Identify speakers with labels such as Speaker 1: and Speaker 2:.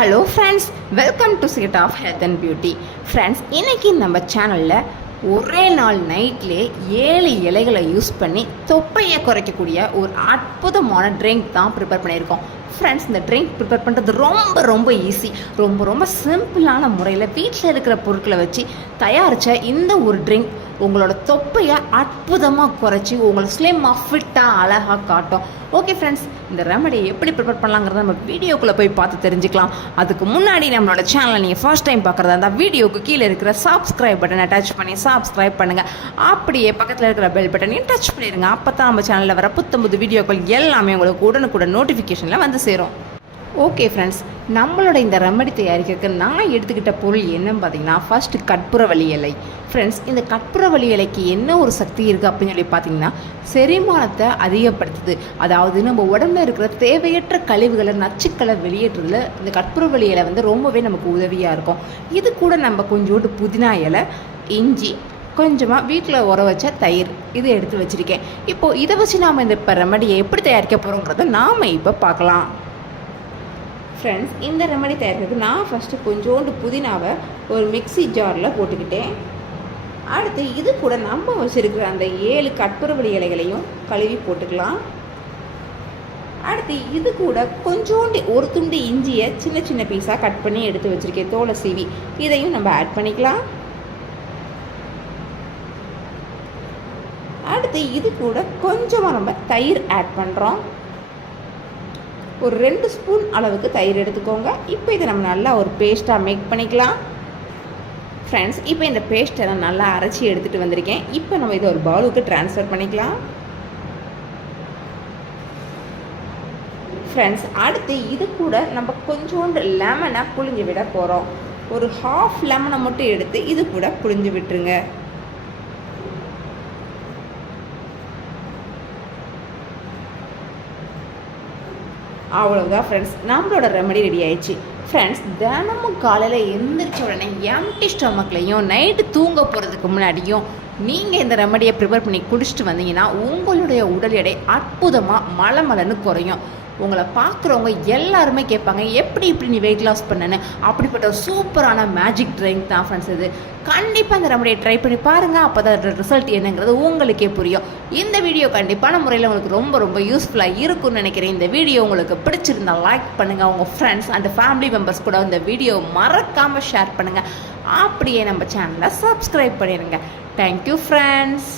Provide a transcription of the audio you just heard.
Speaker 1: Hello friends welcome to chit of health and beauty friends இன்றைக்கி நம்ம சேனலில் ஒரே நாள் நைட்லேயே ஏழு இலைகளை யூஸ் பண்ணி தொப்பையை குறைக்கக்கூடிய ஒரு அற்புதமான ட்ரிங்க் தான் ப்ரிப்பேர் பண்ணியிருக்கோம். ஃப்ரெண்ட்ஸ் இந்த ட்ரிங்க் ப்ரிப்பேர் பண்ணுறது ரொம்ப ரொம்ப ஈஸி ரொம்ப ரொம்ப சிம்பிளான முறையில் வீட்டில் இருக்கிற பொருட்களை வச்சு தயாரித்த இந்த ஒரு ட்ரிங்க் உங்களோட தொப்பையை அற்புதமாக குறைச்சி உங்களை ஸ்லிம்மாக ஃபிட்டாக அழகாக காட்டும். ஓகே ஃப்ரெண்ட்ஸ் இந்த ரெமடியை எப்படி ப்ரிப்பேர் பண்ணலாங்கிறத நம்ம வீடியோக்குள்ளே போய் பார்த்து தெரிஞ்சுக்கலாம். அதுக்கு முன்னாடி நம்மளோட சேனலை நீங்கள் ஃபர்ஸ்ட் டைம் பார்க்குறதா இருந்தால் வீடியோக்கு கீழே இருக்கிற சப்ஸ்கிரைப் பட்டனை டச் பண்ணி சப்ஸ்கிரைப் பண்ணுங்கள் அப்படியே பக்கத்தில் இருக்கிற பெல் பட்டனையும் டச் பண்ணிடுங்க. அப்போ தான் நம்ம சேனலில் வர புத்தம் புது வீடியோக்கள் எல்லாமே உங்களுக்கு உடனுக்குடன் நோட்டிஃபிகேஷனில் வந்து சேரும். ஓகே ஃப்ரெண்ட்ஸ் நம்மளோட இந்த ரெமடி தயாரிக்கிறதுக்கு நான் எடுத்துக்கிட்ட பொருள் என்னன்னு பார்த்தீங்கன்னா ஃபர்ஸ்ட் கற்பூரவள்ளி இலை. ஃப்ரெண்ட்ஸ் இந்த கற்பூரவள்ளி இலைக்கு என்ன ஒரு சக்தி இருக்குது அப்படின்னு சொல்லி பார்த்தீங்கன்னா செரிமானத்தை அதிகப்படுத்துது. அதாவது நம்ம உடம்புல இருக்கிற தேவையற்ற கழிவுகளை நச்சுக்களை வெளியேற்றுறதுல இந்த கற்பூரவள்ளி இலை வந்து ரொம்பவே நமக்கு உதவியாக இருக்கும். இது கூட நம்ம கொஞ்சோண்டு புதினா இலை இஞ்சி கொஞ்சமாக வீட்டில் உர வச்ச தயிர் இது எடுத்து வச்சுருக்கேன். இப்போது இதை வச்சு நாம் இந்த இப்போ ரெமடியை எப்படி தயாரிக்க போகிறோங்கிறத நாம் இப்போ பார்க்கலாம். ஃப்ரெண்ட்ஸ் இந்த ரெமடி தயாரிக்கிறதுக்கு நான் ஃபஸ்ட்டு கொஞ்சோண்டு புதினாவை ஒரு மிக்ஸி ஜாரில் போட்டுக்கிட்டேன். அடுத்து இது கூட நம்ம வச்சுருக்கிற அந்த ஏழு கற்பூரவழி இலைகளையும் கழுவி போட்டுக்கலாம். அடுத்து இது கூட கொஞ்சோண்டு ஒரு துண்டு இஞ்சியை சின்ன சின்ன பீஸாக கட் பண்ணி எடுத்து வச்சுருக்கேன். தோலை சீவி. இதையும் நம்ம ஆட் பண்ணிக்கலாம். அடுத்து இது கூட கொஞ்சமாக நம்ம தயிர் ஆட் பண்ணுறோம் ஒரு ரெண்டு ஸ்பூன் அளவுக்கு தயிர் எடுத்துக்கோங்க. இப்போ இதை நம்ம நல்லா ஒரு பேஸ்ட்டாக மேக் பண்ணிக்கலாம். ஃப்ரெண்ட்ஸ் இப்போ இந்த பேஸ்ட்டை நான் நல்லா அரைச்சி எடுத்துகிட்டு வந்திருக்கேன். இப்போ நம்ம இதை ஒரு பவுலுக்கு ட்ரான்ஸ்ஃபர் பண்ணிக்கலாம். ஃப்ரெண்ட்ஸ் அடுத்து இது கூட நம்ம கொஞ்சோண்டு லெமனை புழிஞ்சு விட போகிறோம் ஒரு ஹாஃப் லெமனை மட்டும் எடுத்து இது கூட புழிஞ்சு விட்டுருங்க. அவ்வளோதான் ஃப்ரெண்ட்ஸ் நம்மளோட ரெமடி ரெடி ஆயிடுச்சு. ஃப்ரெண்ட்ஸ் தினமும் காலையில் எழுந்திரிச்ச உடனே எம்டி ஸ்டொமக்லையும் நைட்டு தூங்க போகிறதுக்கு முன்னாடியும் நீங்கள் இந்த ரெமடியை ப்ரிப்பேர் பண்ணி குடிச்சிட்டு வந்தீங்கன்னா உங்களுடைய உடல் எடை அற்புதமாக மலமலன்னு குறையும். உங்களை பார்க்குறவங்க எல்லாருமே கேட்பாங்க எப்படி இப்படி நீ வெயிட் லாஸ் பண்ணனு? அப்படிப்பட்ட ஒரு சூப்பரான மேஜிக் ட்ரிங்க் தான் ஃப்ரெண்ட்ஸ் இது. கண்டிப்பாக இந்த ரெமடியை ட்ரை பண்ணி பாருங்கள் அப்போ தான் ரிசல்ட் என்னங்கிறது உங்களுக்கே புரியும். இந்த வீடியோ கண்டிப்பான முறையில் உங்களுக்கு ரொம்ப ரொம்ப யூஸ்ஃபுல்லாக இருக்கும்னு நினைக்கிறேன். இந்த வீடியோ உங்களுக்கு பிடிச்சிருந்தா லைக் பண்ணுங்கள் உங்கள் ஃப்ரெண்ட்ஸ் அண்ட் ஃபேமிலி மெம்பர்ஸ் கூட இந்த வீடியோ மறக்காமல் ஷேர் பண்ணுங்கள் அப்படியே நம்ம சேனலை சப்ஸ்கிரைப் பண்ணிடுங்க தேங்க்யூ ஃப்ரெண்ட்ஸ்